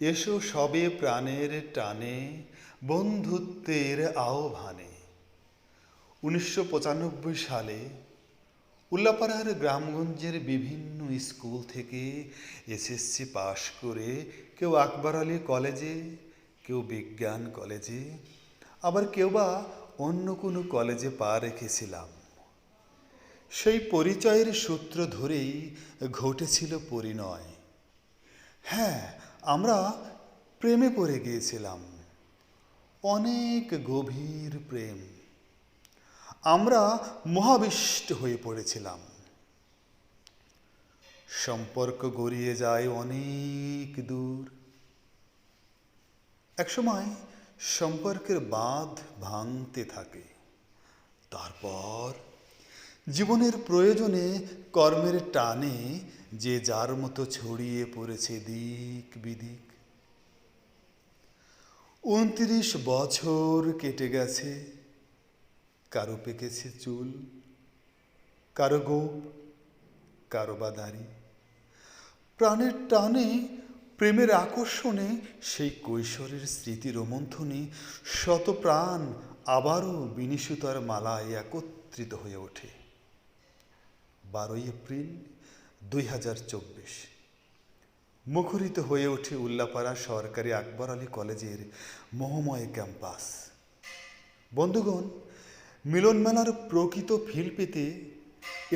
এসো সবে প্রাণের টানে বন্ধুত্বের আহ্বানে। উনিশশো পঁচানব্বই সালে উল্লাপাড়ার গ্রামগঞ্জের বিভিন্ন স্কুল থেকে এসএসসি পাশ করে কেউ আকবর আলী কলেজে, কেউ বিজ্ঞান কলেজে, আবার কেউ বা অন্য কোনো কলেজে পা রেখেছিলাম। সেই পরিচয়ের সূত্র ধরেই ঘটেছিল পরিণয়। হ্যাঁ আমরা প্রেমে পড়ে গিয়েছিলাম। অনেক গভীর প্রেম। আমরা মহাবিষ্ট হয়ে পড়েছিলাম। সম্পর্ক গড়িয়ে যায় অনেক দূর। একসময় সম্পর্কের বাঁধ ভাঙতে থাকে। তারপর জীবনের প্রয়োজনে কর্মের টানে যে যার মতো ছড়িয়ে পড়েছে দিক বিদিক। উনত্রিশ বছর কেটে গেছে, কারও পেকেছে চুল, কারও গোপ, কারও বা দাড়ি। প্রাণের টানে, প্রেমের আকর্ষণে, সেই কৈশোরের স্মৃতি রোমন্থনে শত প্রাণ আবারও বিনিশুতার মালায় একত্রিত হয়ে ওঠে। বারোই এপ্রিল দুই হাজার চব্বিশ। মুখরিত হয়ে ওঠে উল্লাপাড়া সরকারি আকবর আলী কলেজের মোহময় ক্যাম্পাস। বন্ধুগণ মিলন মেলার প্রকৃত ফিল পেতে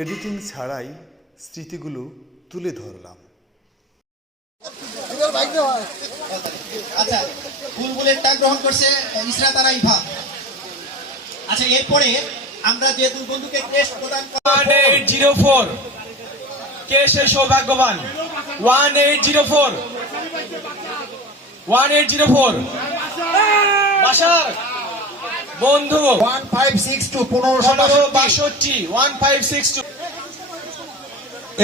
এডিটিং ছাড়াই স্মৃতিগুলো তুলে ধরলাম। আচ্ছা গ্রহণ করছে ইসরা তারা আচ্ছা এরপরে আমরা যে দুই বন্ধুকে টেস্ট প্রদান করব। ওয়ান এইট জিরো ফোর কে সে সৌভাগ্যবান। One eight zero four one eight zero four বাসার। বন্ধু। ওয়ান ফাইভ সিক্স টু পনেরোশো পনেরো বাষট্টি। ওয়ান ফাইভ সিক্স টু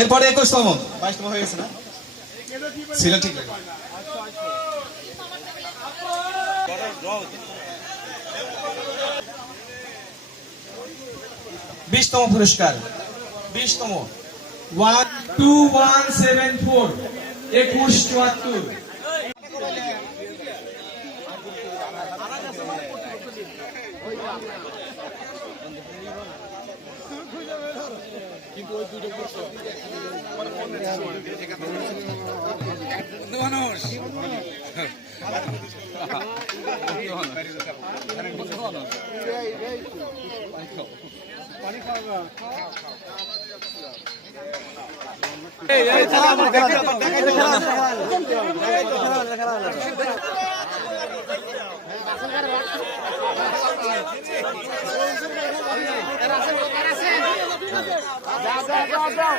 এরপরে একুশতম। বাইশতম হয়ে গেছে না? ছিল ঠিক। বিশতম পুরস্কার। বিশতম। One two one seven four একুশ চুয়াত্তর। যাও যাও যাও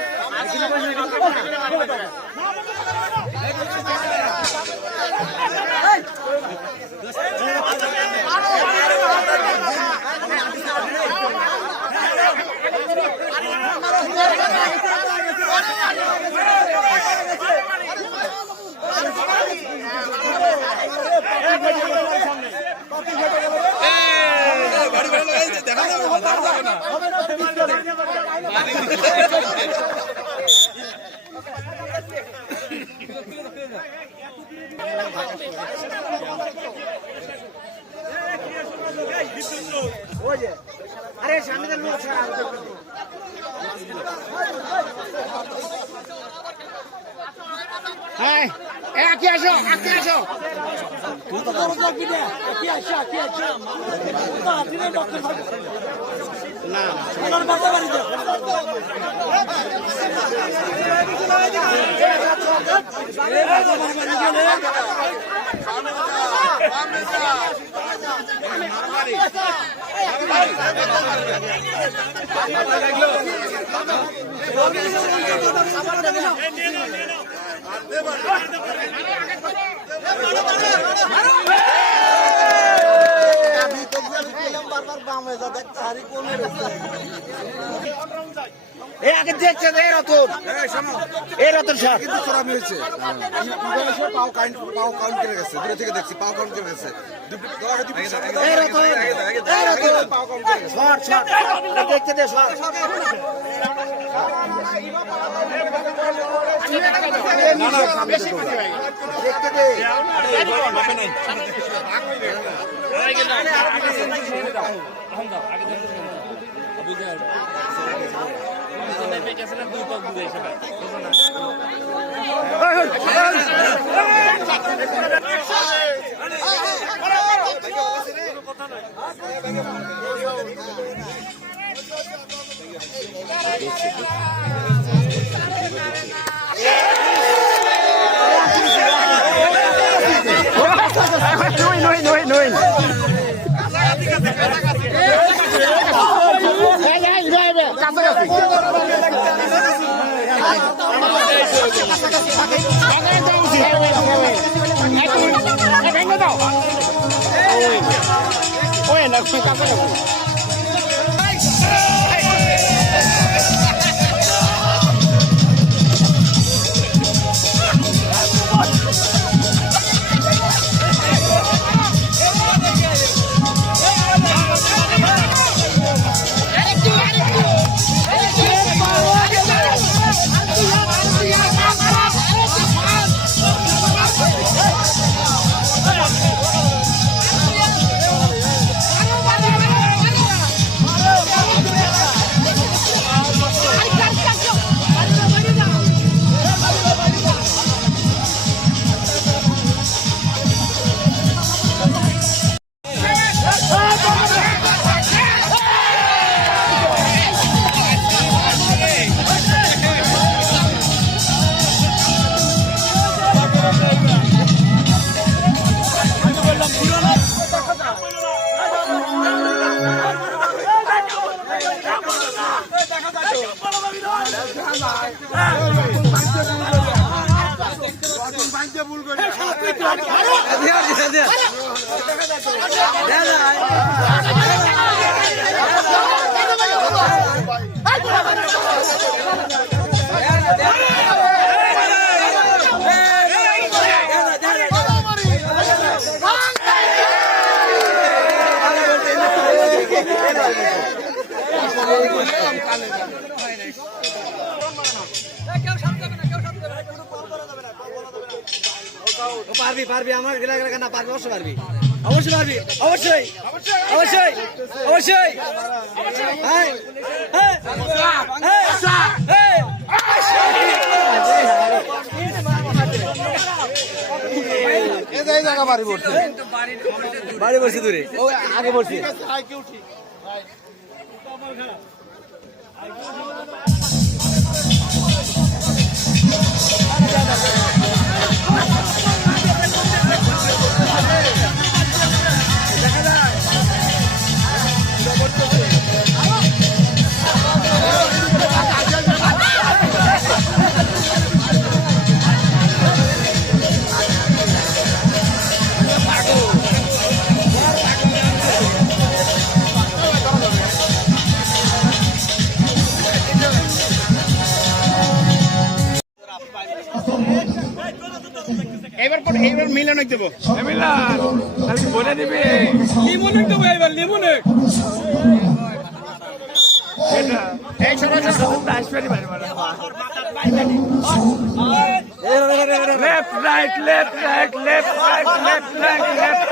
আরে সামনে লোক ছাড়া Hai, é aqui a João, aqui a João. Puta da outra aqui, né? Aqui a João, aqui a João. Tá, tira o doctor. Não. Não, não, não, আমার এই আগে দেখছেন এই রতন। এই রতন স্যার। কিন্তু খারাপ পাও কাউন্ট পাও কাউন্ট করে গেছে। দূরে থেকে দেখছি পাও কাউন্ট করে গেছে। এই রতন এই রতন দেখতে দে ওই না কাছে পারবি আমার গেলা গেলা না পারবি? অবশ্যই পারবি। অবশ্যই পারবি। অবশ্যই। অবশ্যই। অবশ্যই। বাড়ি বসে দূরে। ও আগে বসে এবার পরে এবার মিলানো দেবো বলে দিবি লিমনের দেবো এবার লিমনের এই ছোট ছোট left right left right left right left right left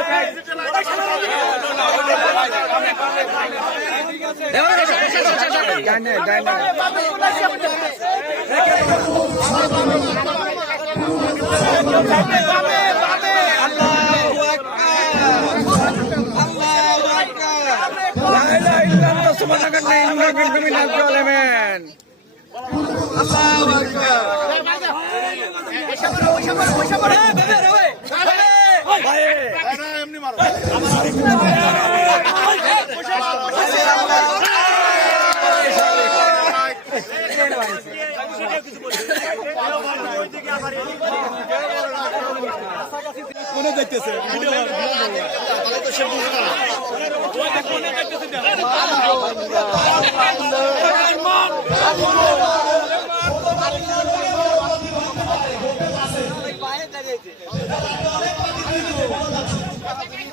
এমনি মারো কোনে যাইতেছে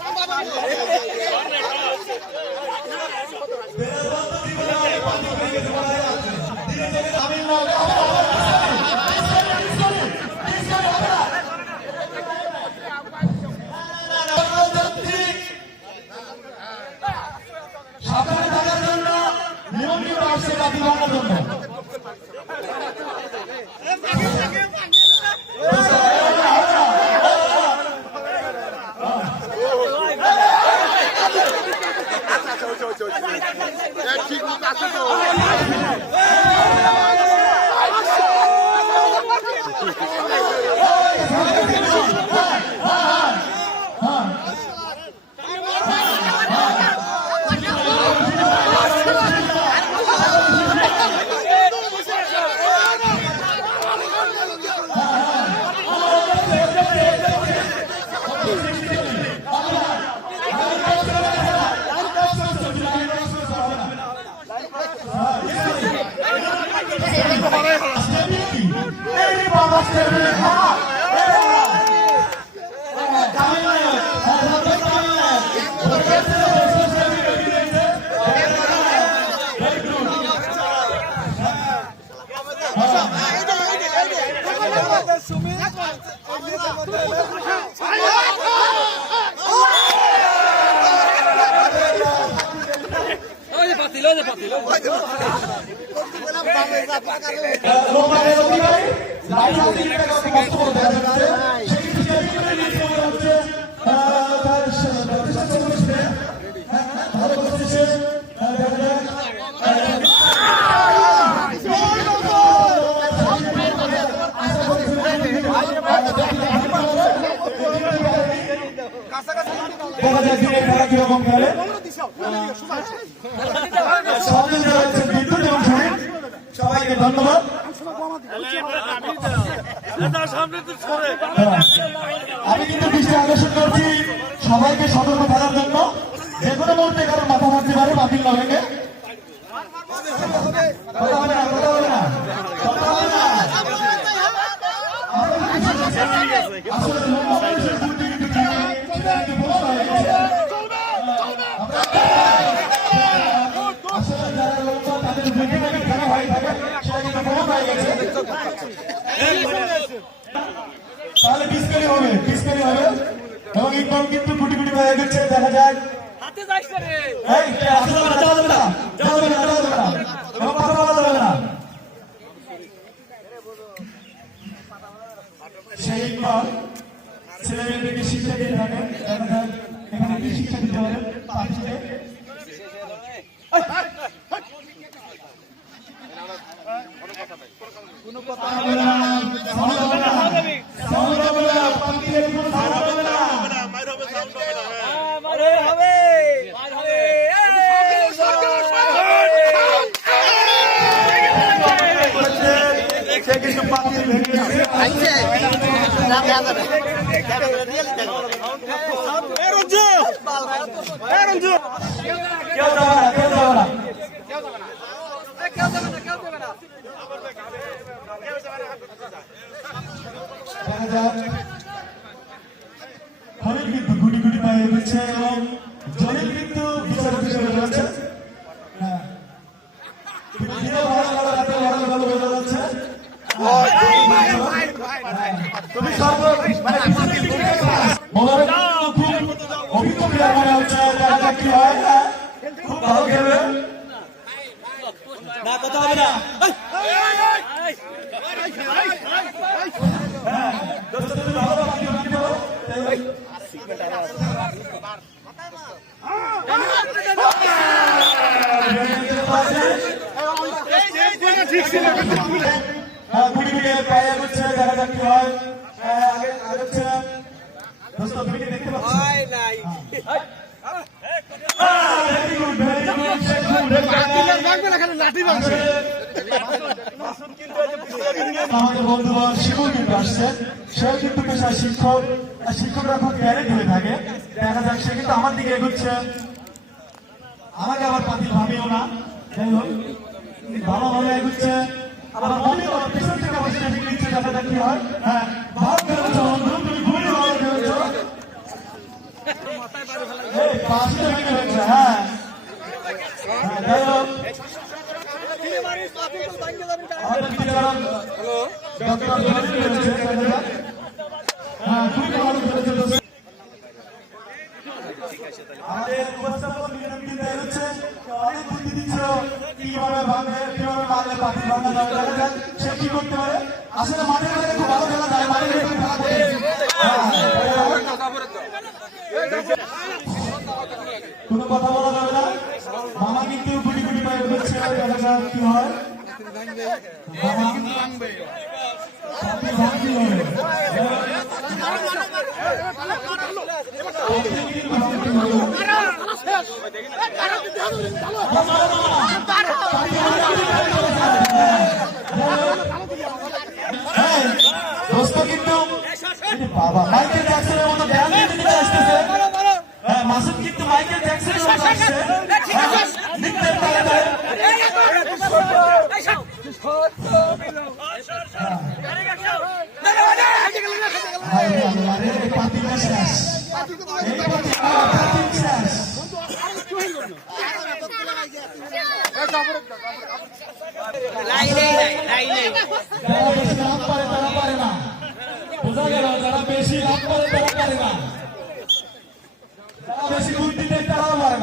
সাবধানে নিয়মিত আসছে বাতি ভাঙার জন্য এই বাবাসের রেখা রোমানের অধিকারী লাইসেন্স থেকে কষ্ট যে খেলা কীরকম খেলে সামনে যারা হচ্ছে বিদ্যুৎ এবং শহীদ সবাইকে ধন্যবাদ। আমি কিন্তু দৃষ্টি আকর্ষণ করছি সবাইকে সতর্ক থাকার জন্য। যে কোনো মুহূর্তে কারোর মাথা মারতে পারে বাতিল না ভেঙে তাহলে পিসকারি হবে পিসকারি হবে। এবং ইনকাম কিন্তু কোটি কোটি হয়ে গেছে দেখা যায় হাতে যাবে না, যাওয়া যাবে না, যাবে না, যাবে না। এবং কথা বলা যাবে না। সেই ইকবাল ছেলেমেয়েদেরকে শিক্ষা দিয়ে থাকে। এখানে কি শিক্ষা দিতে হবে হবে না, সাউন্ড হবে না, না, পাখিদের কোনো সাউন্ড হবে না। সে কিন্তু পাতিল ভেঙে কেউ যাবে না কেউ যাবে না যাক হরিণ কিন্তু গুটি গুটি পায়ে উঠেছে এবং জলিল কিন্তু বিচারে বিচারে রয়েছে হ্যাঁ। দিনেও ভালো ভালো রাতেও ভালো ভালো বোঝা যাচ্ছে তুমি সর্ব মানে মোবারক খুব অভিজ্ঞ প্লেয়ার মনে হচ্ছে দেখা যাক কি হয় হ্যাঁ, খুব ভালো খেলবে না কথা হবে না দোস্ত তুমি ভালো বাকি বাকি বলো হ্যাঁ গুটি গুটি পায়ে করছে দেখা যাক কি হয় হ্যাঁ, আগে আগাচ্ছে দোস্ত তুমি কি দেখতে পাচ্ছ নাই ভেরি গুড ভেরি গুড লাগবে না খালি লাঠি ভাঙবে আমাদের বন্ধুবর শিবু কিন্তু আসছে সেও কিন্তু পেশায় শিক্ষক আর শিক্ষকরা খুব ক্যারেট হয়ে থাকে দেখা যাক সে কিন্তু আমার দিকে এগোচ্ছে। আমাকে আবার পাতি ভাবিও না। যাই হোক এগোচ্ছে। আবার হয়। হ্যাঁ ভালো ভালো পাঁচটা ভেঙে হয়েছে হ্যাঁ। হ্যাঁ, যাক। হ্যাঁ, খেলেছে আমাদের উপস্থাপক বিনোদিনী হচ্ছে অনেক বুদ্ধি দিচ্ছ কীভাবে ভাঙবে কীভাবে মারলে পাখি ভাঙা যাবে সে কি করতে পারে? আসলে বাইরে খুব ভালো খেলা যায় কোনো কথা বলা যাবে না। মামা কিন্তু গুটি গুটি পায়ে উঠেছে কি হয়। হবে দোস্ত কিন্তু বাবা মাইকেল জ্যাকসনের মতো দিতে দিতে আসতেছে। হ্যাঁ মাসুদ কিন্তু মাইকেল জ্যাকসনের মতো আসছে। হ্যাঁ, নৃত্যের তালে তালে হায় রে আল্লাহ রে, এই পাতিটা শেষ। এই পাতি- আহ, পাতিল শেষ। যারা বেশি লাভ করে তারা পারে না বোঝা গেল যারা বেশি লাভ না যারা বেশি বুদ্ধি না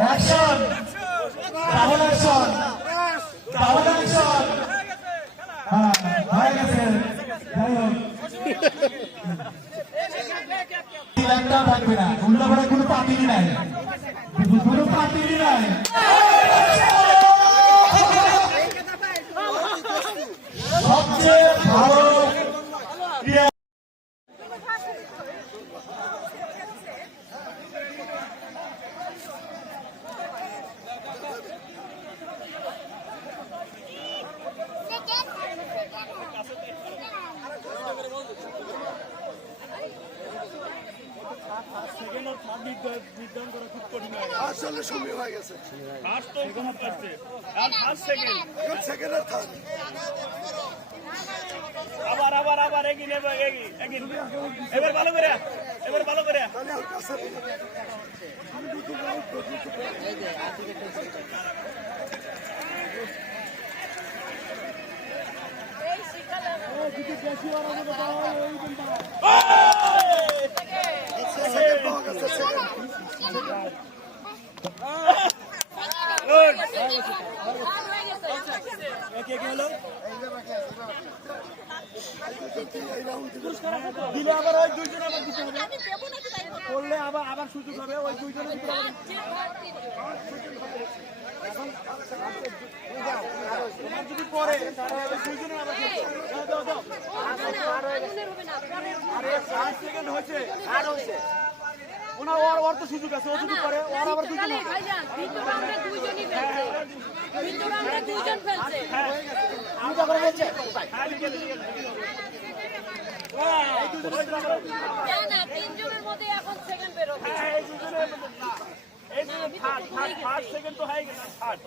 action double action double action হ্যাঁ হয়ে গেছে যাই হোক একটা থাকবে না উল্লাপাড়া কোনো পাতিলি নাই কোনো পাতিলি নাই সবচেয়ে ভালো আসলে সময় হয়ে গেছে। সেকেন্ড আর থার্ড আবার আবার এগিয়ে এগিয়ে এবার ভালো করে এবার ভালো করে পাওয়া গেছে সেকেন্ড দিলে আবার ওই দুইজন আবার দিতে হবে করলে আবার আবার সুযোগ হবে ওই দুইজনের যদি পরে দুইজনে আবার। আরে সেকেন্ড হয়েছে আর ওনার ওর ওর তো সুযোগ আছে ও যদি করে ওর আবার দুইজন হবে হ্যাঁ লিখে দিই, লিখে দিই। এই দুইজন হয়েছে আবার- তিনজনের মধ্যে এখন সেকেন্ড বের হবে হ্যাঁ, এই দুইজনে থার্ড থার্ড থার্ড সেকেন্ড তো হয়ে গেছে থার্ড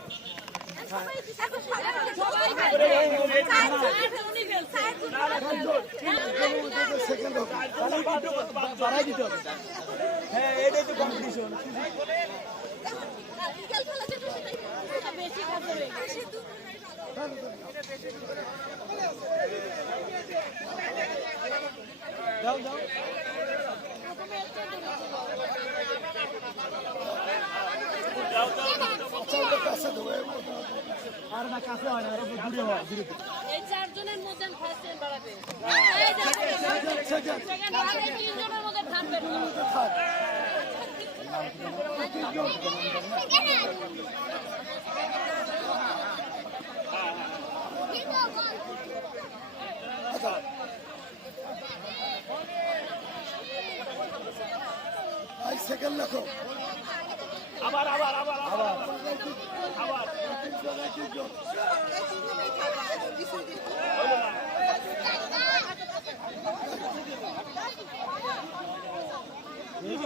হ্যাঁ এটাই তো কম্পিটিশন বেশি খাবে যাও যাও আর না কাছে হয় না আরও দূরে হয় দূরে। এই চারজনের মধ্যে ফার্স্ট টাইম বাড়াবে। এই তিনজনের মধ্যে থামবে আবার। আবার। আবার। আবার।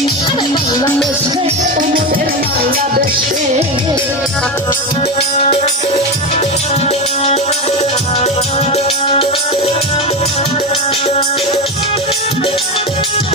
বাংলাদেশে আমাদের বাংলাদেশে কাছে গড়া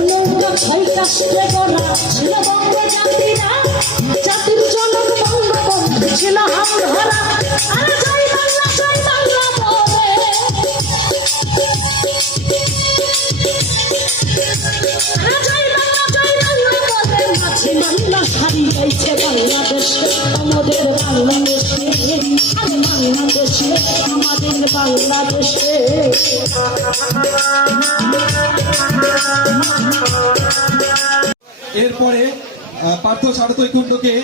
নৌকা ছয় কাছে গড়া ছিল বঙ্গ জাতিরা এরপরে পার্থ সারথী কুণ্ডকে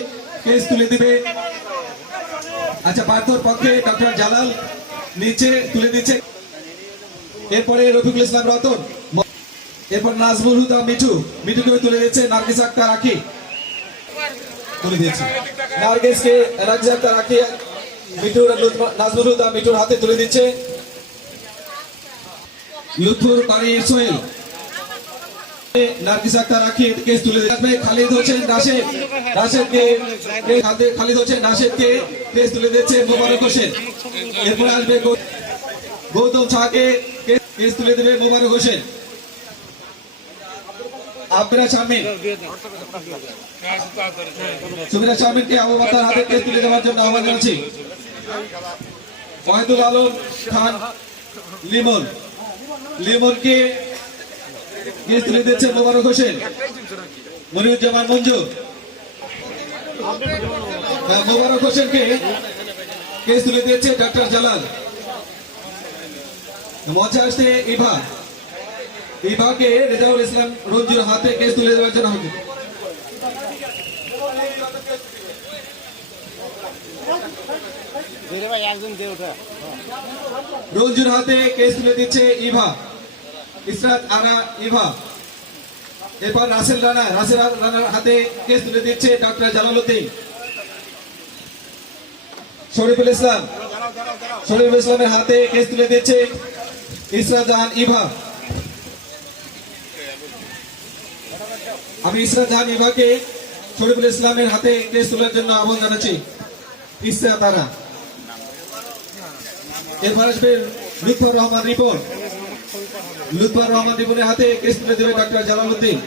কেস তুলে দিবে। আচ্ছা পার্থর পক্ষে ডক্টর জালাল নিচে তুলে দিচ্ছে। এরপরে রফিকুল ইসলাম রতন এরপর নাজমুল হুদা, মিঠু, মিঠুকে তুলে দিচ্ছে নার্গিস আক্তার আখি তুলে দিয়েছে। নার্গিসকে নার্গিস আক্তার আখি মিঠু, নাজমুল হুদা, মিঠুর হাতে তুলে দিচ্ছে। লুৎফুর বাড়ি সোহেল। নার্গিস আক্তার রাখি কেস তুলে আসবে খালিদ হোসেন, রাশেদ। রাশেদকে খালিদ হোসেন, রাশেদকে কেস তুলে দিচ্ছে মোবারক হোসেন। এরপরে আসবে গৌতম শাহকে কেস- তুলে দেবে মোবারক হোসেন। আবরা সুবিরা হাতে কেস তুলে দেওয়ার জন্য আহ্বান ওয়াহিদুল আলম খান লিমন। লিমনকে তুলে দিচ্ছে মোবারক হোসেন। মনিরুজ্জামান মঞ্জু। হ্যাঁ, মোবারক হোসেনকে কেস তুলে দিয়েছে ডক্টর জালাল। মঞ্চে আসছে ইভা। ইভাকে রেজাউল ইসলাম রঞ্জুর হাতে কেস তুলে দেওয়ার জন্য হবে? রঞ্জুর হাতে কেস তুলে দিচ্ছে ইভা। ইসরাত আরা ইভা। এরপর রাসেল রানা, রাসেল রানার হাতে কেস তুলে দিচ্ছে ডক্টর জালালউদ্দিন। শরীফুল ইসলাম, শরীফুল ইসলামের হাতে কেস তুলে দিচ্ছে ইসরাত জাহান ইভা। আমি ইসরাত জাহান ইভাকে শরীফুল ইসলামের হাতে কেস তোলার জন্য আহ্বান জানাচ্ছি। ইসরাত আরা এরপর আসবে লুৎফর রহমান রিপন লুৎফর রহমান রিপনের হাতে কেস তুলে দেবে ডক্টর জালালউদ্দিন।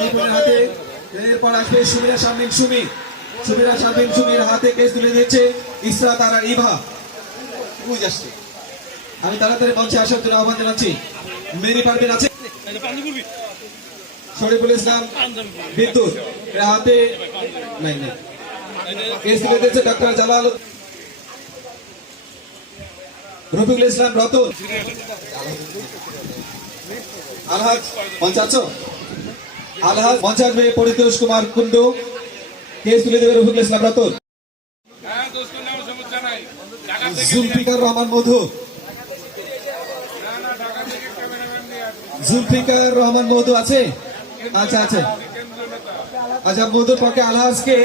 লুৎফর হাতে এরপর আসবে হাতে কেস তুলে ইসরা তারা আমি তাড়াতাড়ি মঞ্চে আসার জন্য আহ্বান জানাচ্ছি। মেরি পারবেন আছে? শরীফুল ইসলাম। বিদ্যুৎ। হাতে নাই নাই। কেস তুলে দিয়েছে ডক্টর জালাল। রফিকুল ইসলাম রতন। আলহাজ মঞ্চে আলহাজ মঞ্চে আসবে পরিতোষ কুমার কুন্ডু কেস তুলে দেবে রফিকুল ইসলাম রতন। জুলফিকার রহমান মধু। জুলফিকার রহমান মধু আছে? আচ্ছা আচ্ছা। আচ্ছা মধুর পক্ষে আলহাজকে